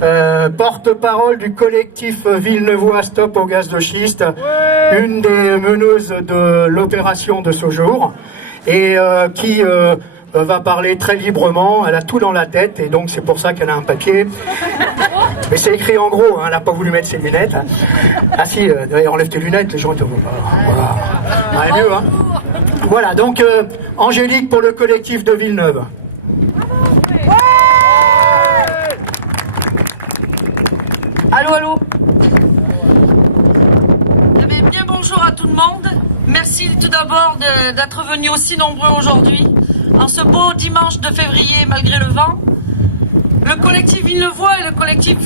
porte-parole du collectif Villeneuvois Stop au gaz de schiste, une des meneuses de l'opération de ce jour, et qui va parler très librement. Elle a tout dans la tête, et donc c'est pour ça qu'elle a un papier. Mais c'est écrit en gros, hein, elle n'a pas voulu mettre ses lunettes. Ah si, d'ailleurs enlève tes lunettes, les gens ne te voient pas. Voilà. Ah, mieux, hein. Voilà, donc Angélique pour le collectif de Villeneuve. Allô, allô. Eh bien, bonjour à tout le monde. Merci tout d'abord d'être venus aussi nombreux aujourd'hui, en ce beau dimanche de février, malgré le vent. Le collectif Villeneuvois et le collectif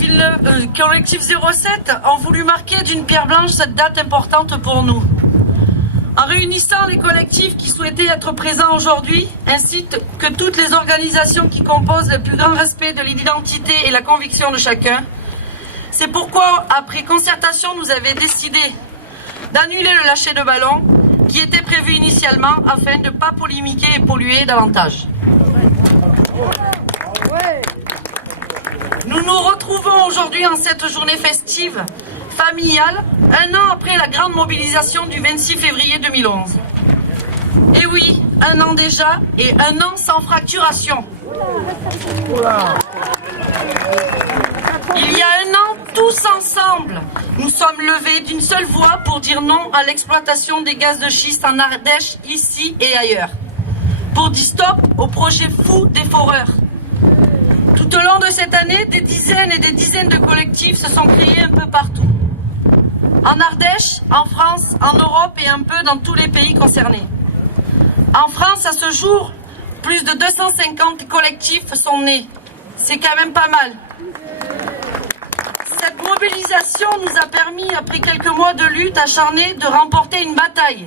07 ont voulu marquer d'une pierre blanche cette date importante pour nous. En réunissant les collectifs qui souhaitaient être présents aujourd'hui, ainsi que toutes les organisations qui composent le plus grand respect de l'identité et la conviction de chacun, c'est pourquoi, après concertation, nous avons décidé d'annuler le lâcher de ballon qui était prévu initialement afin de ne pas polémiquer et polluer davantage. Nous nous retrouvons aujourd'hui en cette journée festive, familiale, un an après la grande mobilisation du 26 février 2011. Et oui, un an déjà, et un an sans fracturation. Il y a un an, tous ensemble, nous sommes levés d'une seule voix pour dire non à l'exploitation des gaz de schiste en Ardèche, ici et ailleurs. Pour dire stop au projet fou des foreurs. Tout au long de cette année, des dizaines et des dizaines de collectifs se sont créés un peu partout. En Ardèche, en France, en Europe et un peu dans tous les pays concernés. En France, à ce jour, plus de 250 collectifs sont nés. C'est quand même pas mal. Cette mobilisation nous a permis, après quelques mois de lutte acharnée, de remporter une bataille.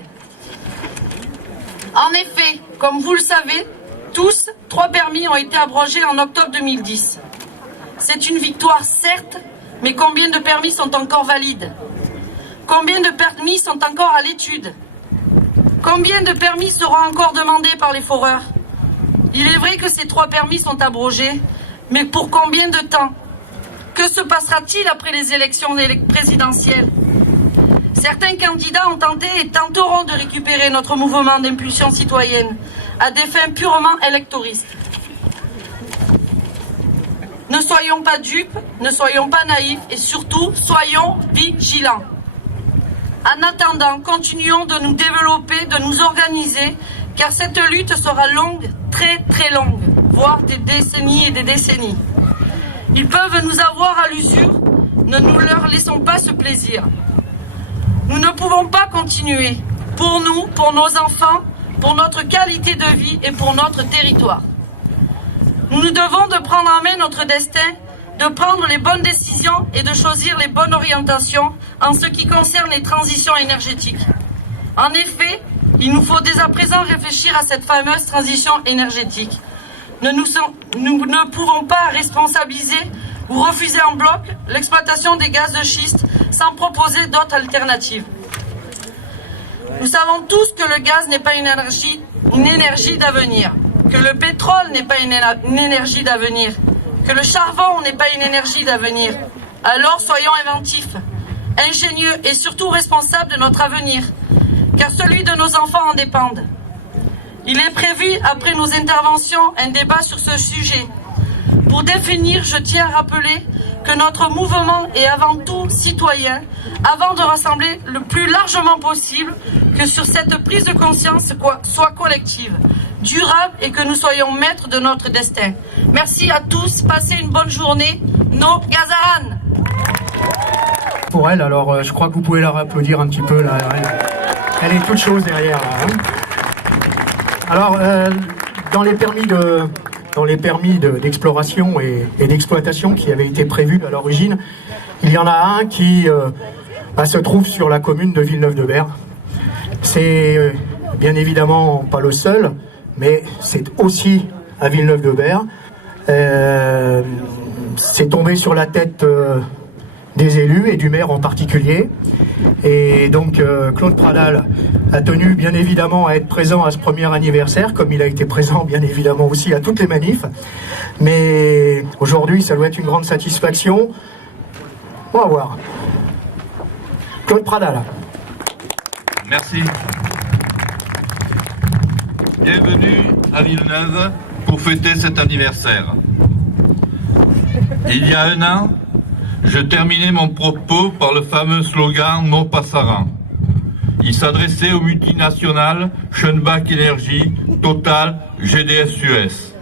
En effet, comme vous le savez, tous, 3 permis ont été abrogés en octobre 2010. C'est une victoire, certes, mais combien de permis sont encore valides? Combien de permis sont encore à l'étude? Combien de permis seront encore demandés par les foreurs? Il est vrai que ces 3 permis sont abrogés, mais pour combien de temps? Que se passera-t-il après les élections présidentielles? Certains candidats ont tenté et tenteront de récupérer notre mouvement d'impulsion citoyenne à des fins purement électoristes. Ne soyons pas dupes, ne soyons pas naïfs et surtout, soyons vigilants. En attendant, continuons de nous développer, de nous organiser, car cette lutte sera longue, très très longue, voire des décennies et des décennies. Ils peuvent nous avoir à l'usure, ne nous leur laissons pas ce plaisir. Nous ne pouvons pas continuer, pour nous, pour nos enfants, pour notre qualité de vie et pour notre territoire. Nous nous devons de prendre en main notre destin, de prendre les bonnes décisions et de choisir les bonnes orientations en ce qui concerne les transitions énergétiques. En effet, il nous faut dès à présent réfléchir à cette fameuse transition énergétique. Nous ne pouvons pas responsabiliser ou refuser en bloc l'exploitation des gaz de schiste sans proposer d'autres alternatives. Nous savons tous que le gaz n'est pas une énergie d'avenir, que le pétrole n'est pas une énergie d'avenir, que le charbon n'est pas une énergie d'avenir. Alors soyons inventifs, ingénieux et surtout responsables de notre avenir, car celui de nos enfants en dépend. Il est prévu, après nos interventions, un débat sur ce sujet. Pour définir, je tiens à rappeler que notre mouvement est avant tout citoyen, avant de rassembler le plus largement possible, que sur cette prise de conscience soit collective, durable et que nous soyons maîtres de notre destin. Merci à tous, passez une bonne journée, nos Gazaran. Pour elle, alors je crois que vous pouvez leur applaudir un petit peu là. Elle est toute chose derrière. Là, hein. Alors, dans les permis d'exploration et d'exploitation qui avaient été prévus à l'origine, il y en a un qui se trouve sur la commune de Villeneuve-de-Berre. C'est bien évidemment pas le seul, mais c'est aussi à Villeneuve-de-Berre. C'est tombé sur la tête des élus et du maire en particulier. Et donc Claude Pradal a tenu bien évidemment à être présent à ce premier anniversaire, comme il a été présent bien évidemment aussi à toutes les manifs. Mais aujourd'hui, ça doit être une grande satisfaction. On va voir. Claude Pradal. Merci. Bienvenue à Villeneuve pour fêter cet anniversaire. Il y a un an, je terminais mon propos par le fameux slogan « Non passaran ». Il s'adressait aux multinationales Schönbach Energy, Total, GDF Suez.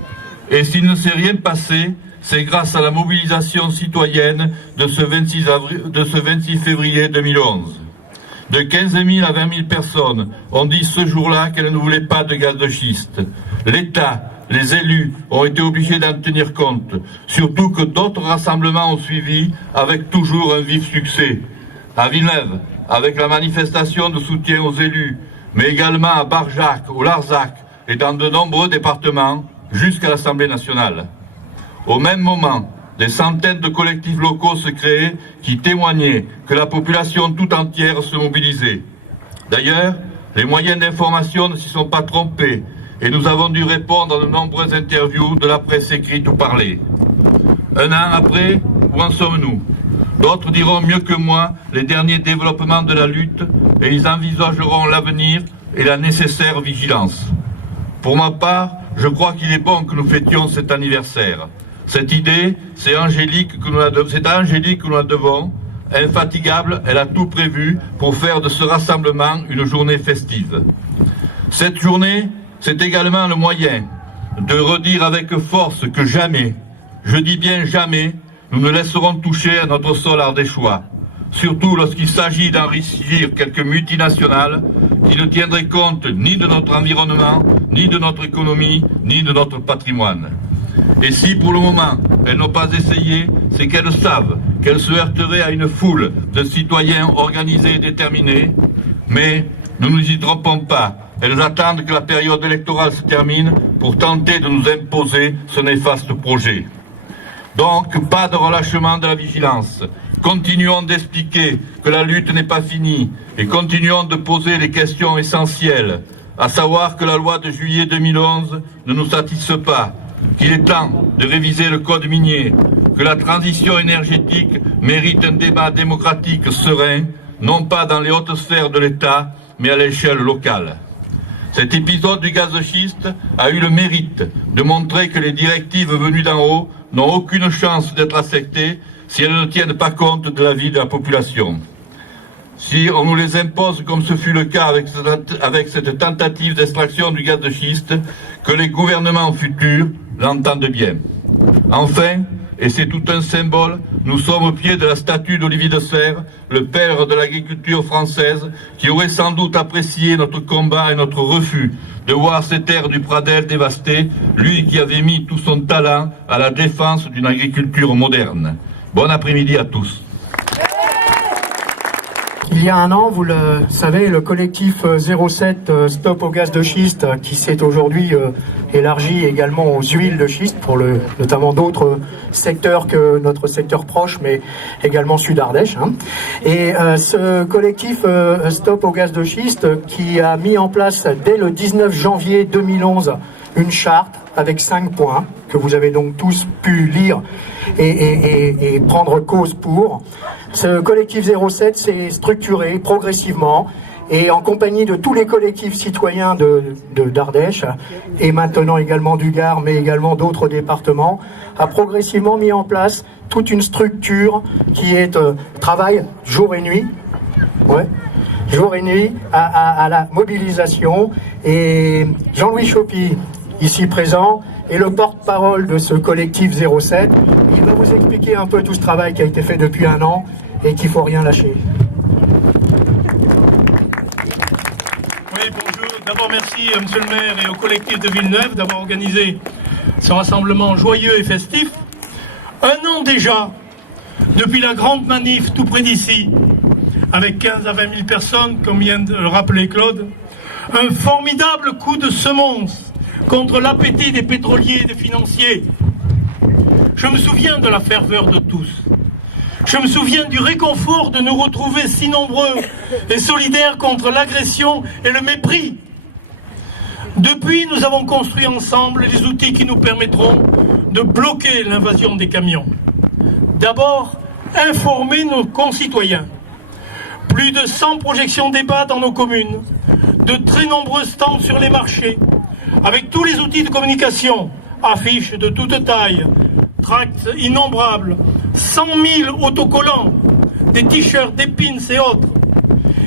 Et s'il ne s'est rien passé, c'est grâce à la mobilisation citoyenne de ce 26 février 2011. De 15 000 à 20 000 personnes ont dit ce jour-là qu'elles ne voulaient pas de gaz de schiste. L'État, les élus ont été obligés d'en tenir compte, surtout que d'autres rassemblements ont suivi avec toujours un vif succès. À Villeneuve, avec la manifestation de soutien aux élus, mais également à Barjac, au Larzac et dans de nombreux départements, jusqu'à l'Assemblée nationale. Au même moment, des centaines de collectifs locaux se créaient qui témoignaient que la population tout entière se mobilisait. D'ailleurs, les moyens d'information ne s'y sont pas trompés et nous avons dû répondre à de nombreuses interviews de la presse écrite ou parlée. Un an après, où en sommes-nous? D'autres diront mieux que moi les derniers développements de la lutte et ils envisageront l'avenir et la nécessaire vigilance. Pour ma part, je crois qu'il est bon que nous fêtions cet anniversaire. Cette idée, c'est Angélique que nous la devons. Infatigable, elle a tout prévu pour faire de ce rassemblement une journée festive. Cette journée, c'est également le moyen de redire avec force que jamais, je dis bien jamais, nous ne laisserons toucher à notre sol ardéchois. Surtout lorsqu'il s'agit d'enrichir quelques multinationales qui ne tiendraient compte ni de notre environnement, ni de notre économie, ni de notre patrimoine. Et si pour le moment elles n'ont pas essayé, c'est qu'elles savent qu'elles se heurteraient à une foule de citoyens organisés et déterminés. Mais nous ne nous y trompons pas, elles attendent que la période électorale se termine pour tenter de nous imposer ce néfaste projet. Donc, pas de relâchement de la vigilance. Continuons d'expliquer que la lutte n'est pas finie et continuons de poser les questions essentielles, à savoir que la loi de juillet 2011 ne nous satisfait pas, qu'il est temps de réviser le code minier, que la transition énergétique mérite un débat démocratique serein, non pas dans les hautes sphères de l'État, mais à l'échelle locale. Cet épisode du gaz de schiste a eu le mérite de montrer que les directives venues d'en haut n'ont aucune chance d'être acceptées si elles ne tiennent pas compte de la vie de la population. Si on nous les impose, comme ce fut le cas avec cette tentative d'extraction du gaz de schiste, que les gouvernements futurs l'entendent bien. Enfin, et c'est tout un symbole, nous sommes au pied de la statue d'Olivier de Serres, le père de l'agriculture française, qui aurait sans doute apprécié notre combat et notre refus de voir ces terres du Pradel dévastées, lui qui avait mis tout son talent à la défense d'une agriculture moderne. Bon après-midi à tous. Il y a un an, vous le savez, le collectif 07 Stop au gaz de schiste, qui s'est aujourd'hui élargi également aux huiles de schiste, pour notamment d'autres secteurs que notre secteur proche, mais également Sud-Ardèche. Et ce collectif Stop au gaz de schiste, qui a mis en place dès le 19 janvier 2011 une charte avec 5 points, que vous avez donc tous pu lire et prendre cause pour. Ce collectif 07 s'est structuré progressivement et en compagnie de tous les collectifs citoyens d'Ardèche et maintenant également du Gard, mais également d'autres départements, a progressivement mis en place toute une structure qui est travail jour et nuit, jour et nuit à la mobilisation. Et Jean-Louis Chopy, ici présent, est le porte-parole de ce collectif 07. Il va vous expliquer un peu tout ce travail qui a été fait depuis un an et qu'il ne faut rien lâcher. Oui, bonjour. D'abord, merci à monsieur le maire et au collectif de Villeneuve d'avoir organisé ce rassemblement joyeux et festif. Un an déjà, depuis la grande manif tout près d'ici, avec 15 à 20 000 personnes, comme vient de le rappeler Claude, un formidable coup de semonce contre l'appétit des pétroliers et des financiers. Je me souviens de la ferveur de tous. Je me souviens du réconfort de nous retrouver si nombreux et solidaires contre l'agression et le mépris. Depuis, nous avons construit ensemble les outils qui nous permettront de bloquer l'invasion des camions. D'abord, informer nos concitoyens. Plus de 100 projections débats dans nos communes, de très nombreux stands sur les marchés, avec tous les outils de communication, affiches de toute taille, tracts innombrables, 100 000 autocollants, des t-shirts, des pins et autres,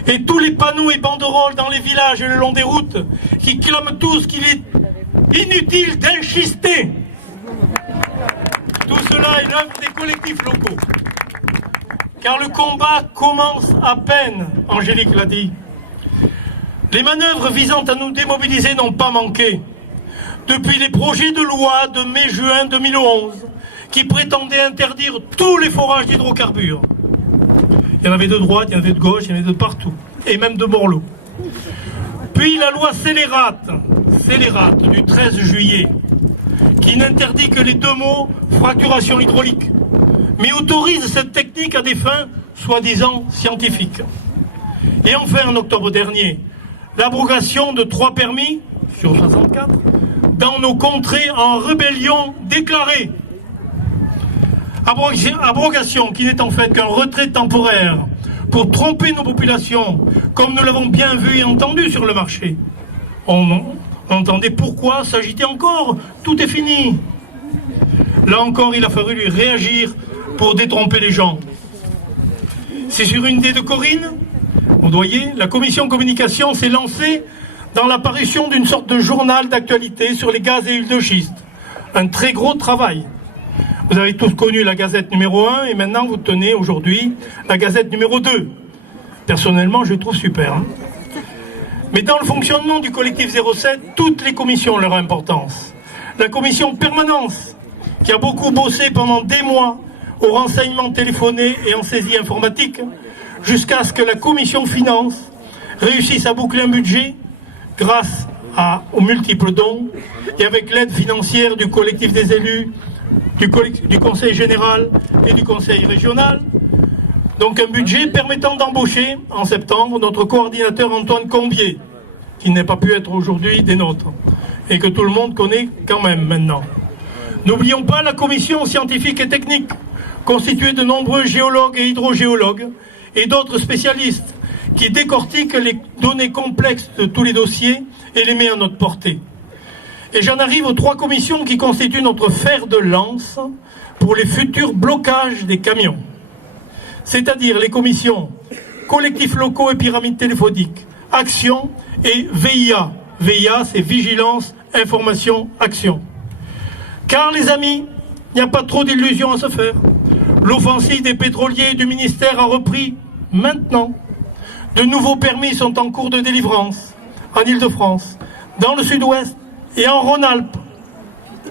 et tous les panneaux et banderoles dans les villages et le long des routes qui clament tous qu'il est inutile d'inchister. Tout cela est l'œuvre des collectifs locaux. Car le combat commence à peine, Angélique l'a dit. Les manœuvres visant à nous démobiliser n'ont pas manqué. Depuis les projets de loi de mai-juin 2011, qui prétendaient interdire tous les forages d'hydrocarbures. Il y en avait de droite, il y en avait de gauche, il y en avait de partout, et même de Borloo. Puis la loi Scélérate du 13 juillet, qui n'interdit que les deux mots fracturation hydraulique, mais autorise cette technique à des fins soi-disant scientifiques. Et enfin, en octobre dernier, l'abrogation de 3 permis sur 64 dans nos contrées en rébellion déclarée. Abrogation qui n'est en fait qu'un retrait temporaire pour tromper nos populations, comme nous l'avons bien vu et entendu sur le marché. On entendait pourquoi s'agiter encore, tout est fini. Là encore, il a fallu lui réagir pour détromper les gens. C'est sur une idée de Corinne, vous voyez, la commission communication s'est lancée dans l'apparition d'une sorte de journal d'actualité sur les gaz et huiles de schiste. Un très gros travail. Vous avez tous connu la Gazette numéro 1 et maintenant vous tenez aujourd'hui la Gazette numéro 2. Personnellement, je le trouve super. Mais dans le fonctionnement du collectif 07, toutes les commissions ont leur importance. La commission permanence, qui a beaucoup bossé pendant des mois aux renseignements téléphonés et en saisie informatique, jusqu'à ce que la commission finance réussisse à boucler un budget grâce aux multiples dons et avec l'aide financière du collectif des élus, du conseil général et du conseil régional. Donc un budget permettant d'embaucher en septembre notre coordinateur Antoine Combier, qui n'a pas pu être aujourd'hui des nôtres, et que tout le monde connaît quand même maintenant. N'oublions pas la commission scientifique et technique, constituée de nombreux géologues et hydrogéologues, et d'autres spécialistes, qui décortiquent les données complexes de tous les dossiers et les met à notre portée. Et j'en arrive aux 3 commissions qui constituent notre fer de lance pour les futurs blocages des camions. C'est-à-dire les commissions collectifs locaux et pyramides téléphoniques, Action et VIA. VIA, c'est Vigilance, Information, Action. Car les amis, il n'y a pas trop d'illusions à se faire. L'offensive des pétroliers et du ministère a repris maintenant. De nouveaux permis sont en cours de délivrance en Île-de-France, dans le Sud-Ouest et en Rhône-Alpes,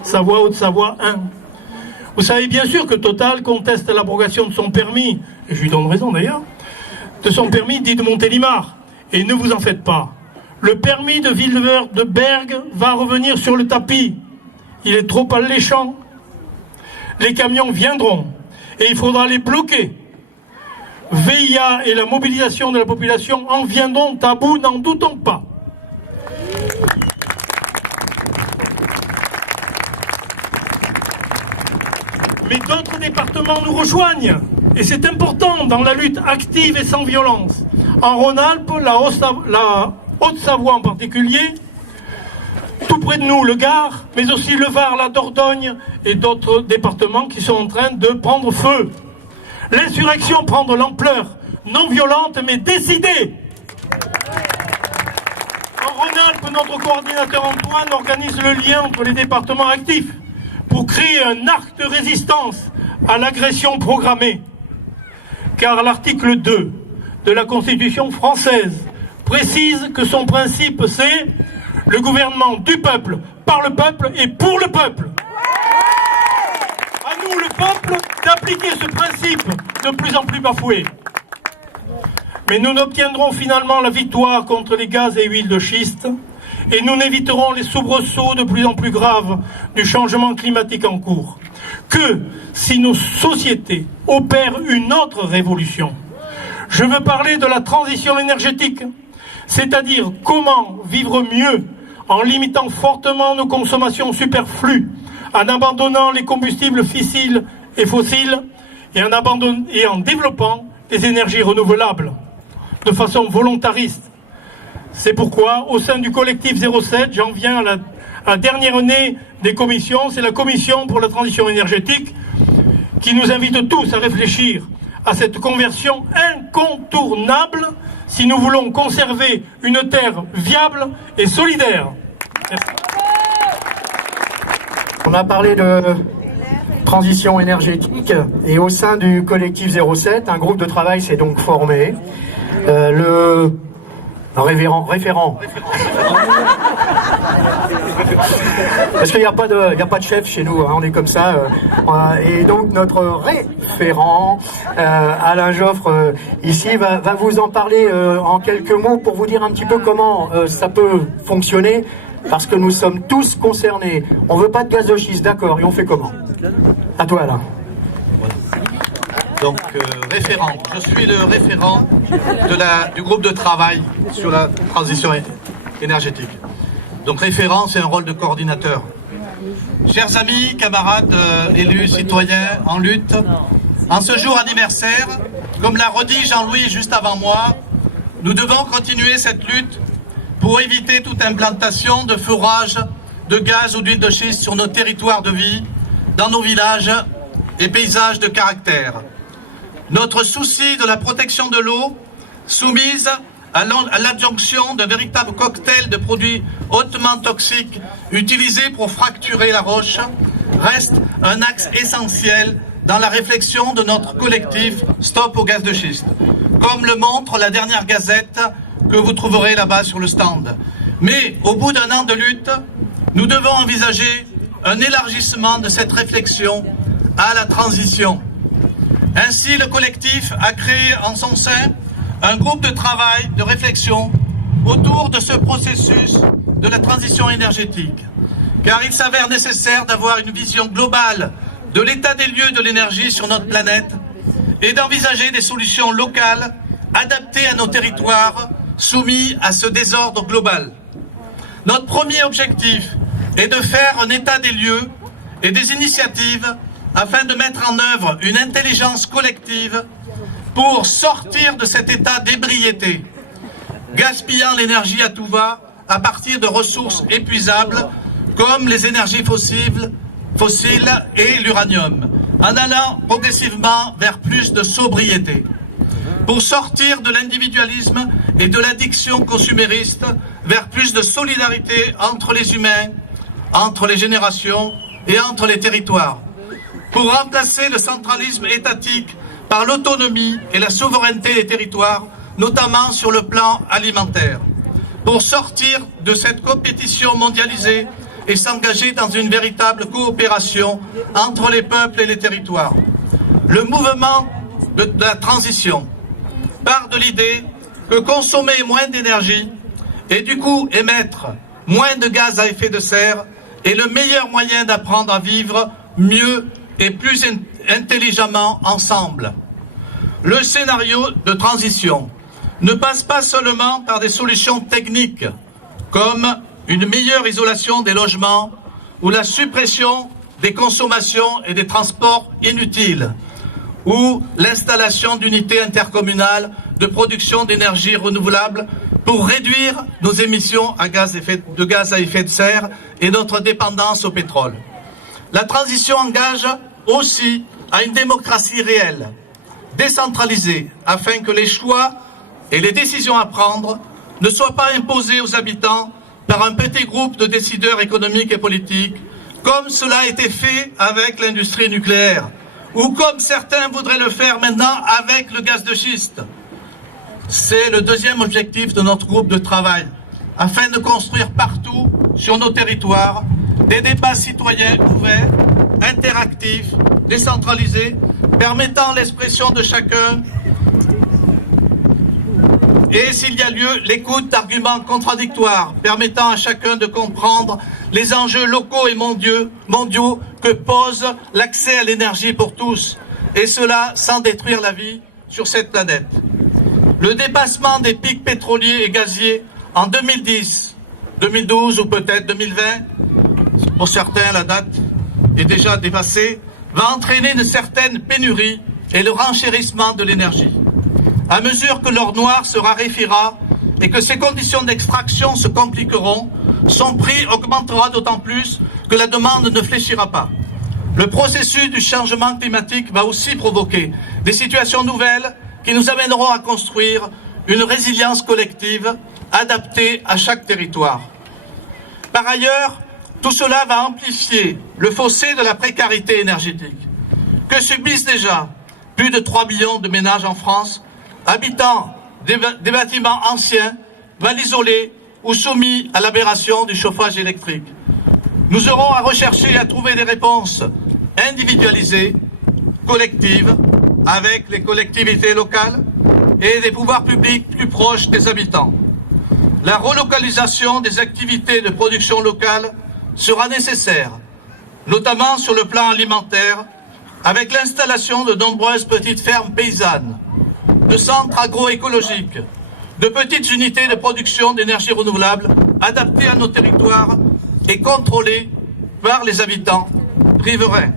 Savoie, Haute-Savoie 1. Vous savez bien sûr que Total conteste l'abrogation de son permis, et je lui donne raison d'ailleurs, de son permis dit de Montélimar. Et ne vous en faites pas. Le permis de Villeneuve de Bergue va revenir sur le tapis. Il est trop alléchant. Les camions viendront et il faudra les bloquer. VIA et la mobilisation de la population en viendront à bout, n'en doutons pas. Mais d'autres départements nous rejoignent. Et c'est important dans la lutte active et sans violence. En Rhône-Alpes, la Haute-Savoie en particulier, tout près de nous, le Gard, mais aussi le Var, la Dordogne et d'autres départements qui sont en train de prendre feu. L'insurrection prend de l'ampleur, non violente mais décidée. En Rhône-Alpes, notre coordinateur Antoine organise le lien entre les départements actifs pour créer un arc de résistance à l'agression programmée. Car l'article 2 de la Constitution française précise que son principe c'est le gouvernement du peuple, par le peuple et pour le peuple. À nous, le peuple, d'appliquer ce principe de plus en plus bafoué. Mais nous n'obtiendrons finalement la victoire contre les gaz et huiles de schiste et nous n'éviterons les soubresauts de plus en plus graves du changement climatique en cours que si nos sociétés opèrent une autre révolution. Je veux parler de la transition énergétique, c'est-à-dire comment vivre mieux en limitant fortement nos consommations superflues, en abandonnant les combustibles fossiles et en développant des énergies renouvelables de façon volontariste. C'est pourquoi, au sein du collectif 07, j'en viens à la dernière année des commissions, c'est la commission pour la transition énergétique qui nous invite tous à réfléchir à cette conversion incontournable si nous voulons conserver une terre viable et solidaire. Merci. On a parlé de transition énergétique et au sein du collectif 07, un groupe de travail s'est donc formé. Le référent. Parce qu'il n'y a pas de chef chez nous, hein, on est comme ça. Et donc notre référent, Alain Joffre, ici, va vous en parler en quelques mots pour vous dire un petit peu comment ça peut fonctionner, parce que nous sommes tous concernés. On ne veut pas de gaz de schiste, d'accord, et on fait comment? À toi, Alain. Donc, référent. Je suis le référent du groupe de travail sur la transition énergétique. Donc, référent, c'est un rôle de coordinateur. Chers amis, camarades, élus, citoyens en lutte, en ce jour anniversaire, comme l'a redit Jean-Louis juste avant moi, nous devons continuer cette lutte pour éviter toute implantation de forages de gaz ou d'huile de schiste sur nos territoires de vie, dans nos villages et paysages de caractère. Notre souci de la protection de l'eau, soumise à l'adjonction d'un véritable cocktail de produits hautement toxiques utilisés pour fracturer la roche, reste un axe essentiel dans la réflexion de notre collectif Stop au gaz de schiste, comme le montre la dernière gazette que vous trouverez là-bas sur le stand. Mais au bout d'un an de lutte, nous devons envisager un élargissement de cette réflexion à la transition. Ainsi, le collectif a créé en son sein un groupe de travail, de réflexion autour de ce processus de la transition énergétique. Car il s'avère nécessaire d'avoir une vision globale de l'état des lieux de l'énergie sur notre planète et d'envisager des solutions locales adaptées à nos territoires soumis à ce désordre global. Notre premier objectif est de faire un état des lieux et des initiatives afin de mettre en œuvre une intelligence collective pour sortir de cet état d'ébriété, gaspillant l'énergie à tout va à partir de ressources épuisables comme les énergies fossiles et l'uranium, en allant progressivement vers plus de sobriété. Pour sortir de l'individualisme et de l'addiction consumériste vers plus de solidarité entre les humains, entre les générations et entre les territoires. Pour remplacer le centralisme étatique par l'autonomie et la souveraineté des territoires, notamment sur le plan alimentaire. Pour sortir de cette compétition mondialisée et s'engager dans une véritable coopération entre les peuples et les territoires. Le mouvement de la transition part de l'idée que consommer moins d'énergie et du coup émettre moins de gaz à effet de serre est le meilleur moyen d'apprendre à vivre mieux et plus intelligemment ensemble. Le scénario de transition ne passe pas seulement par des solutions techniques, comme une meilleure isolation des logements ou la suppression des consommations et des transports inutiles, ou l'installation d'unités intercommunales de production d'énergie renouvelable pour réduire nos émissions de gaz à effet de serre et notre dépendance au pétrole. La transition engage aussi à une démocratie réelle, décentralisée, afin que les choix et les décisions à prendre ne soient pas imposées aux habitants par un petit groupe de décideurs économiques et politiques, comme cela a été fait avec l'industrie nucléaire, ou comme certains voudraient le faire maintenant avec le gaz de schiste. C'est le deuxième objectif de notre groupe de travail, afin de construire partout sur nos territoires des débats citoyens ouverts, interactifs, décentralisés, permettant l'expression de chacun et, s'il y a lieu, l'écoute d'arguments contradictoires, permettant à chacun de comprendre les enjeux locaux et mondiaux que pose l'accès à l'énergie pour tous, et cela sans détruire la vie sur cette planète. Le dépassement des pics pétroliers et gaziers en 2010, 2012 ou peut-être 2020, pour certains la date est déjà dépassée, va entraîner une certaine pénurie et le renchérissement de l'énergie. À mesure que l'or noir se raréfiera et que ces conditions d'extraction se compliqueront, son prix augmentera d'autant plus que la demande ne fléchira pas. Le processus du changement climatique va aussi provoquer des situations nouvelles qui nous amèneront à construire une résilience collective adaptée à chaque territoire. Par ailleurs, tout cela va amplifier le fossé de la précarité énergétique que subissent déjà plus de 3 millions de ménages en France, habitant des bâtiments anciens, mal isolés ou soumis à l'aberration du chauffage électrique. Nous aurons à rechercher et à trouver des réponses individualisées, collectives, avec les collectivités locales et des pouvoirs publics plus proches des habitants. La relocalisation des activités de production locale sera nécessaire, notamment sur le plan alimentaire, avec l'installation de nombreuses petites fermes paysannes, de centres agroécologiques, de petites unités de production d'énergie renouvelable adaptées à nos territoires et contrôlées par les habitants riverains.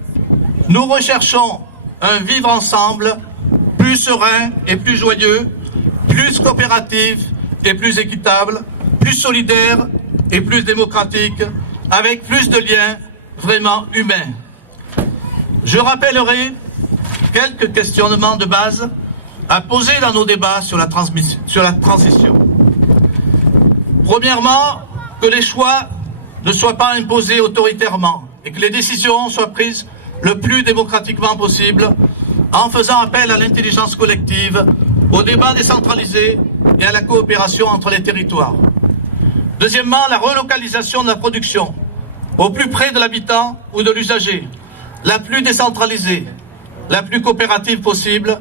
Nous recherchons un vivre ensemble plus serein et plus joyeux, plus coopératif et plus équitable, plus solidaire et plus démocratique, avec plus de liens vraiment humains. Je rappellerai quelques questionnements de base à poser dans nos débats sur la transition. Premièrement, que les choix ne soient pas imposés autoritairement et que les décisions soient prises le plus démocratiquement possible en faisant appel à l'intelligence collective, au débat décentralisé et à la coopération entre les territoires. Deuxièmement, la relocalisation de la production au plus près de l'habitant ou de l'usager, la plus décentralisée, la plus coopérative possible,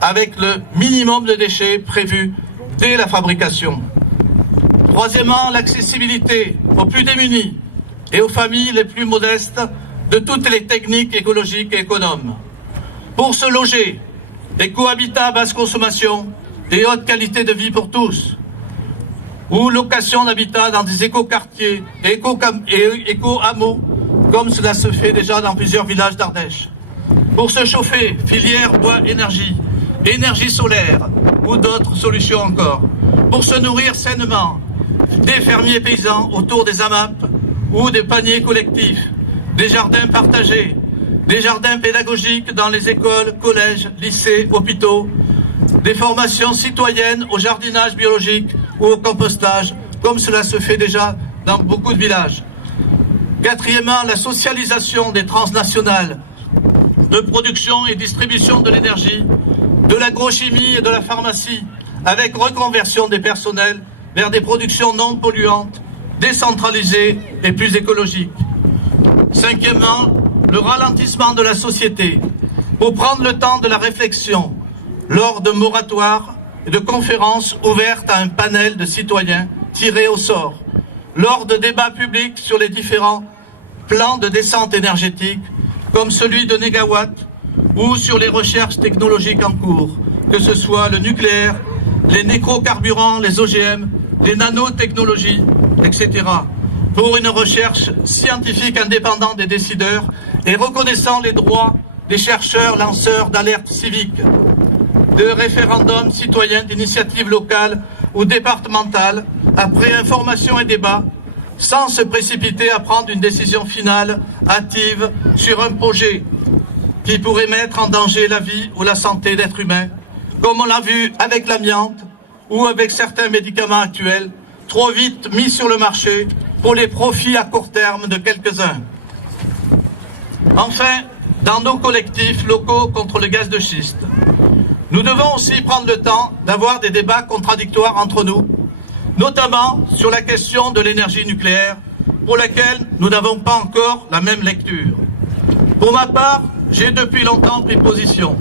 avec le minimum de déchets prévu dès la fabrication. Troisièmement, l'accessibilité aux plus démunis et aux familles les plus modestes de toutes les techniques écologiques et économes. Pour se loger, des cohabitats à basse consommation et haute qualité de vie pour tous, ou location d'habitat dans des éco-quartiers et éco-hameaux, comme cela se fait déjà dans plusieurs villages d'Ardèche. Pour se chauffer, filière bois-énergie, énergie solaire ou d'autres solutions encore. Pour se nourrir sainement, des fermiers paysans autour des AMAP ou des paniers collectifs, des jardins partagés, des jardins pédagogiques dans les écoles, collèges, lycées, hôpitaux, des formations citoyennes au jardinage biologique ou au compostage, comme cela se fait déjà dans beaucoup de villages. Quatrièmement, la socialisation des transnationales de production et distribution de l'énergie, de l'agrochimie et de la pharmacie, avec reconversion des personnels vers des productions non polluantes, décentralisées et plus écologiques. Cinquièmement, le ralentissement de la société pour prendre le temps de la réflexion lors de moratoires et de conférences ouvertes à un panel de citoyens tirés au sort, lors de débats publics sur les différents plans de descente énergétique, comme celui de Négawatt, ou sur les recherches technologiques en cours, que ce soit le nucléaire, les nécrocarburants, les OGM, les nanotechnologies, etc., pour une recherche scientifique indépendante des décideurs et reconnaissant les droits des chercheurs lanceurs d'alerte civique, de référendums citoyens, d'initiatives locales ou départementales, après information et débat, sans se précipiter à prendre une décision finale, hâtive, sur un projet qui pourrait mettre en danger la vie ou la santé d'êtres humains, comme on l'a vu avec l'amiante ou avec certains médicaments actuels, trop vite mis sur le marché pour les profits à court terme de quelques-uns. Enfin, dans nos collectifs locaux contre le gaz de schiste, nous devons aussi prendre le temps d'avoir des débats contradictoires entre nous, notamment sur la question de l'énergie nucléaire, pour laquelle nous n'avons pas encore la même lecture. Pour ma part, j'ai depuis longtemps pris position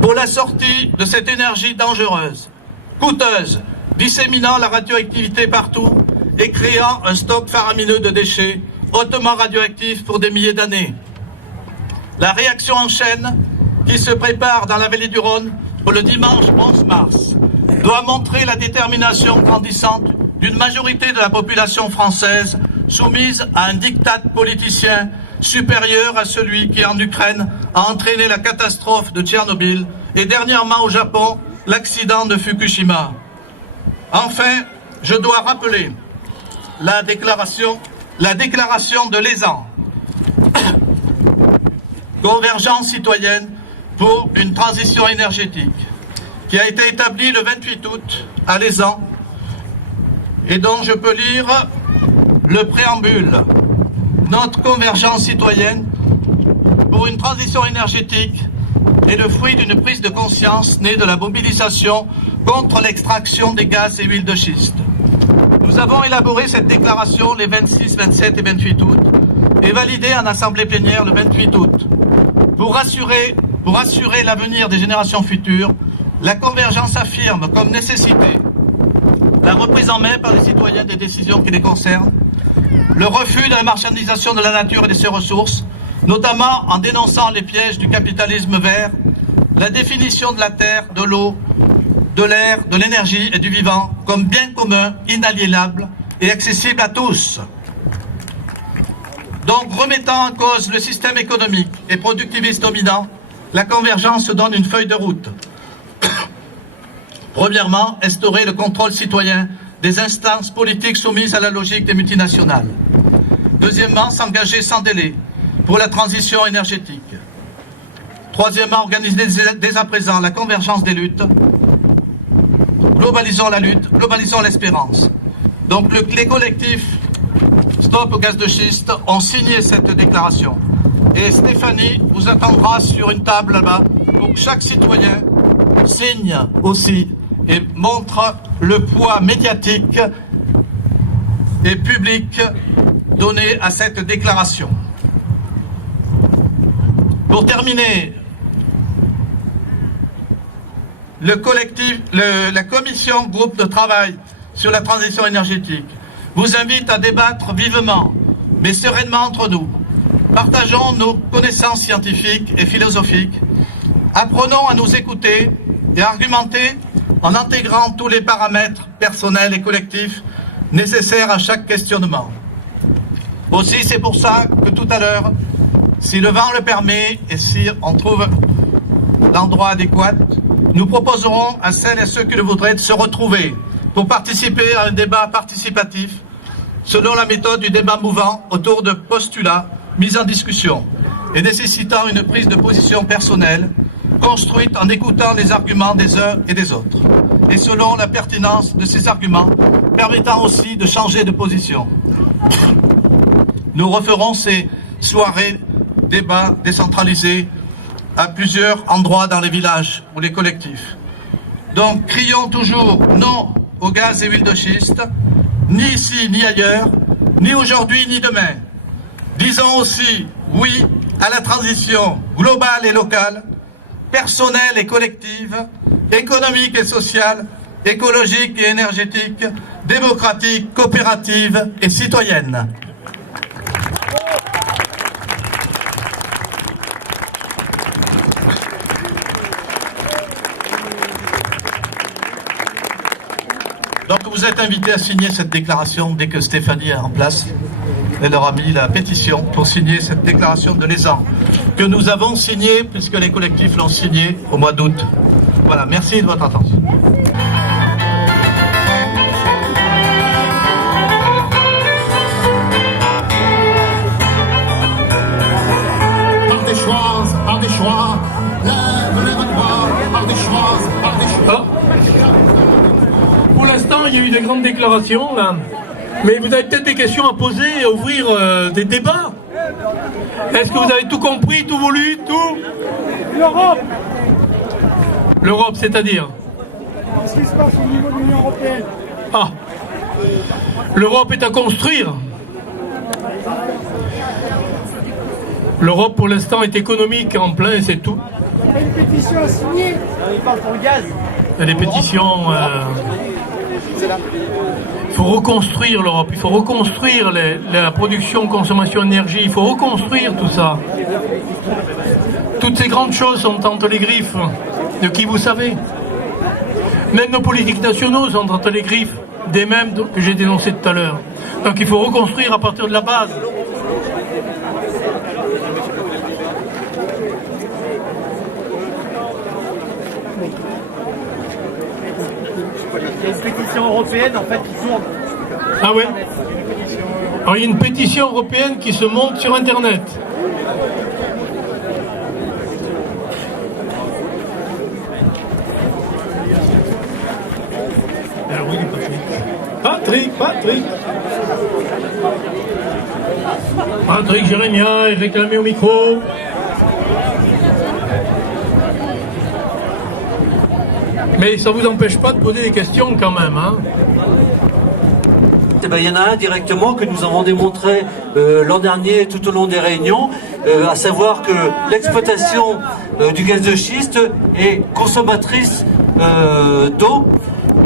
pour la sortie de cette énergie dangereuse, coûteuse, disséminant la radioactivité partout et créant un stock faramineux de déchets hautement radioactif pour des milliers d'années. La réaction en chaîne qui se prépare dans la vallée du Rhône pour le dimanche 11 mars doit montrer la détermination grandissante d'une majorité de la population française soumise à un diktat politicien supérieur à celui qui, en Ukraine, a entraîné la catastrophe de Tchernobyl et dernièrement au Japon, l'accident de Fukushima. Enfin, je dois rappeler la déclaration de l'ESAN, Convergence citoyenne pour une transition énergétique, qui a été établie le 28 août à l'ESAN et dont je peux lire le préambule. Notre convergence citoyenne pour une transition énergétique est le fruit d'une prise de conscience née de la mobilisation contre l'extraction des gaz et huiles de schiste. Nous avons élaboré cette déclaration les 26, 27 et 28 août et validée en assemblée plénière le 28 août. Pour assurer l'avenir des générations futures, la convergence affirme comme nécessité la reprise en main par les citoyens des décisions qui les concernent, le refus de la marchandisation de la nature et de ses ressources, notamment en dénonçant les pièges du capitalisme vert, la définition de la terre, de l'eau, de l'air, de l'énergie et du vivant comme bien commun, inaliénable et accessible à tous. Donc, remettant en cause le système économique et productiviste dominant, la convergence se donne une feuille de route. Premièrement, instaurer le contrôle citoyen des instances politiques soumises à la logique des multinationales. Deuxièmement, s'engager sans délai pour la transition énergétique. Troisièmement, organiser dès à présent la convergence des luttes. Globalisons la lutte, globalisons l'espérance. Donc les collectifs Stop au gaz de schiste ont signé cette déclaration. Et Stéphanie vous attendra sur une table là-bas pour que chaque citoyen signe aussi et montre le poids médiatique et public donné à cette déclaration. Pour terminer, la commission groupe de travail sur la transition énergétique vous invite à débattre vivement, mais sereinement entre nous. Partageons nos connaissances scientifiques et philosophiques. Apprenons à nous écouter et à argumenter en intégrant tous les paramètres personnels et collectifs nécessaires à chaque questionnement. Aussi, c'est pour ça que tout à l'heure, si le vent le permet et si on trouve l'endroit adéquat, nous proposerons à celles et ceux qui le voudraient de se retrouver pour participer à un débat participatif selon la méthode du débat mouvant autour de postulats mis en discussion et nécessitant une prise de position personnelle construite en écoutant les arguments des uns et des autres et selon la pertinence de ces arguments permettant aussi de changer de position. Nous referons ces soirées débats décentralisés à plusieurs endroits dans les villages ou les collectifs. Donc crions toujours non au gaz et huile de schiste, ni ici ni ailleurs, ni aujourd'hui ni demain. Disons aussi oui à la transition globale et locale, personnelle et collective, économique et sociale, écologique et énergétique, démocratique, coopérative et citoyenne. Donc vous êtes invités à signer cette déclaration dès que Stéphanie est en place. Elle aura mis la pétition pour signer cette déclaration de l'ESAN que nous avons signée puisque les collectifs l'ont signée au mois d'août. Voilà, merci de votre attention. Par des choix, lève-toi, par des choix, par des choix. Pour l'instant, il y a eu des grandes déclarations, là. Mais vous avez peut-être des questions à poser et à ouvrir des débats. Est-ce que vous avez tout compris, tout voulu, tout? L'Europe. L'Europe, c'est-à-dire? Qu'est-ce qui se passe au niveau de l'Union européenne? Ah, l'Europe est à construire. L'Europe, pour l'instant, est économique en plein, c'est tout. Il y a une pétition à signer. Il y a des pétitions... Il faut reconstruire l'Europe, il faut reconstruire la production, consommation d'énergie, il faut reconstruire tout ça. Toutes ces grandes choses sont entre les griffes de qui vous savez. Même nos politiques nationaux sont entre les griffes des mêmes que j'ai dénoncés tout à l'heure. Donc il faut reconstruire à partir de la base. Il y a une pétition européenne en fait qui tourne. Ah ouais. Alors il y a une pétition européenne qui se monte sur Internet. Alors oui, Patrick Jérémia est réclamé au micro. Mais ça ne vous empêche pas de poser des questions quand même, hein. Eh ben, il y en a un directement que nous avons démontré l'an dernier tout au long des réunions, à savoir que l'exploitation du gaz de schiste est consommatrice d'eau.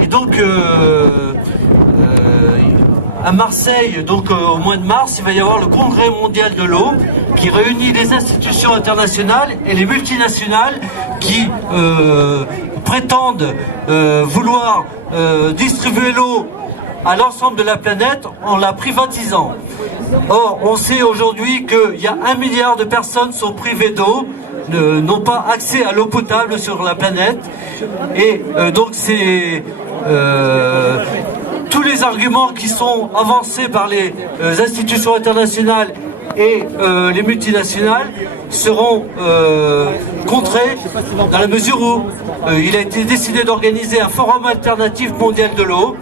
Et donc à Marseille, donc au mois de mars, il va y avoir le Congrès mondial de l'eau qui réunit les institutions internationales et les multinationales qui prétendent vouloir distribuer l'eau à l'ensemble de la planète en la privatisant. Or, on sait aujourd'hui qu'il y a 1 milliard de personnes sont privées d'eau, n'ont pas accès à l'eau potable sur la planète. Et donc c'est tous les arguments qui sont avancés par les institutions internationales et les multinationales seront contrés dans la mesure où il a été décidé d'organiser un forum alternatif mondial de l'eau.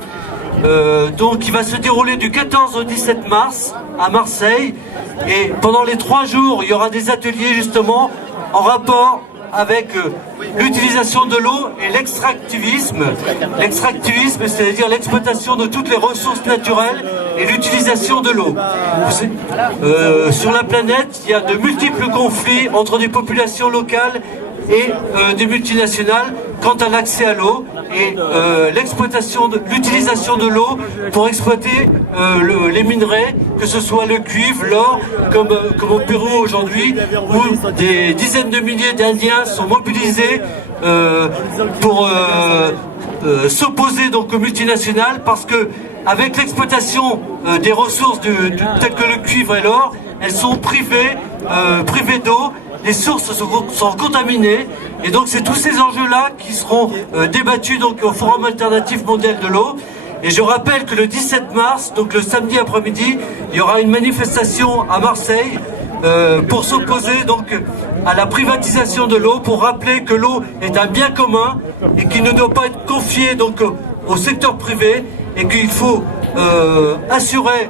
Donc il va se dérouler du 14 au 17 mars à Marseille, et pendant les 3 jours il y aura des ateliers justement en rapport avec l'utilisation de l'eau et l'extractivisme. L'extractivisme, c'est-à-dire l'exploitation de toutes les ressources naturelles et l'utilisation de l'eau. Sur la planète, il y a de multiples conflits entre des populations locales et des multinationales quant à l'accès à l'eau et l'utilisation de l'eau pour exploiter les minerais, que ce soit le cuivre, l'or, comme au Pérou aujourd'hui, où des dizaines de milliers d'Indiens sont mobilisés pour s'opposer donc aux multinationales, parce que avec l'exploitation des ressources telles que le cuivre et l'or, elles sont privées d'eau. Les sources sont contaminées, et donc c'est tous ces enjeux-là qui seront débattus donc au Forum alternatif mondial de l'eau. Et je rappelle que le 17 mars, donc le samedi après-midi, il y aura une manifestation à Marseille pour s'opposer donc à la privatisation de l'eau, pour rappeler que l'eau est un bien commun et qu'il ne doit pas être confié donc au secteur privé, et qu'il faut assurer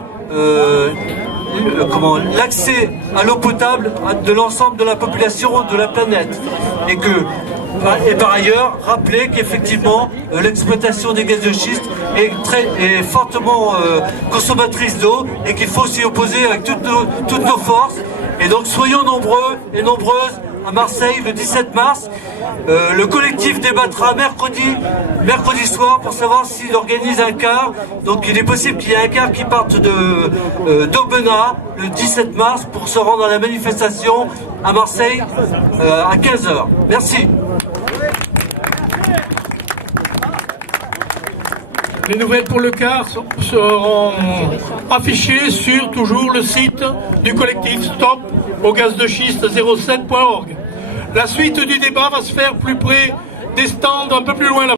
l'accès à l'eau potable de l'ensemble de la population de la planète, et par ailleurs rappeler qu'effectivement l'exploitation des gaz de schiste est fortement consommatrice d'eau, et qu'il faut s'y opposer avec toutes nos forces. Et donc soyons nombreux et nombreuses à Marseille le 17 mars. Le collectif débattra mercredi soir pour savoir s'il organise un car. Donc il est possible qu'il y ait un car qui parte d'Aubenas le 17 mars pour se rendre à la manifestation à Marseille à 15h. Merci. Les nouvelles pour le car seront affichées sur toujours le site du collectif Stop au gaz de schiste 07.org. La suite du débat va se faire plus près des stands, un peu plus loin là.